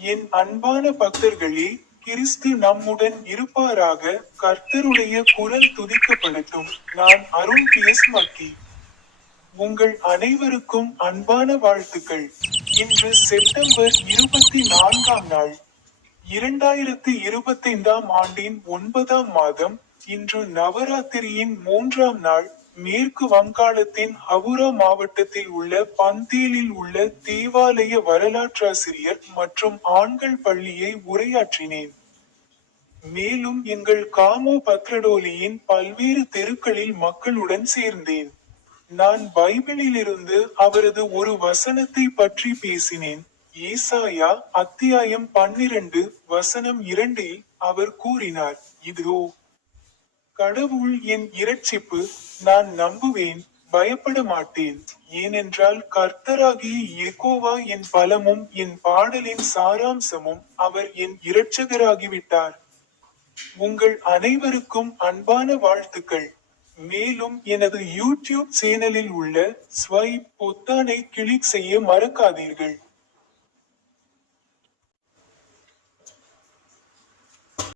என் அன்பான பக்தர்களே, கிறிஸ்து நம்முடன் இருப்பாராக. கர்த்தருடைய குரல் துதிக்கப்படட்டும். நான் அருண் PS மக்கி. உங்கள் அனைவருக்கும் அன்பான வாழ்த்துக்கள். இன்று செப்டம்பர் 24ஆம் நாள், 2025ஆம் ஆண்டின் 9ஆம் மாதம். இன்று நவராத்திரியின் 3ஆம் நாள். மேற்கு வங்காளத்தின் ஹவுரா மாவட்டத்தில் உள்ள பந்தேலில் உள்ள தேவாலய வரலாற்றாசிரியர் மற்றும் ஆண்கள் பள்ளியை உரையாற்றினேன். மேலும் எங்கள் காமோ பத்ரடோலியின் பல்வேறு தெருக்களில் மக்களுடன் சேர்ந்தேன். நான் பைபிளிலிருந்து அவரது ஒரு வசனத்தை பற்றி பேசினேன். ஏசாயா அத்தியாயம் 12 வசனம் 2இல் அவர் கூறினார், இதோ கடவுள் என் இரட்சிப்பு, நான் நம்புவேன், பயப்பட மாட்டேன். ஏனென்றால் கர்த்தராகிய யெகோவா என் பலமும் என் பாடலின் சாராம்சமும், அவர் என் இரட்சகராகிவிட்டார். உங்கள் அனைவருக்கும் அன்பான வாழ்த்துக்கள். மேலும் எனது யூடியூப் சேனலில் உள்ள ஸ்வைப் பொத்தானை கிளிக் செய்ய மறக்காதீர்கள்.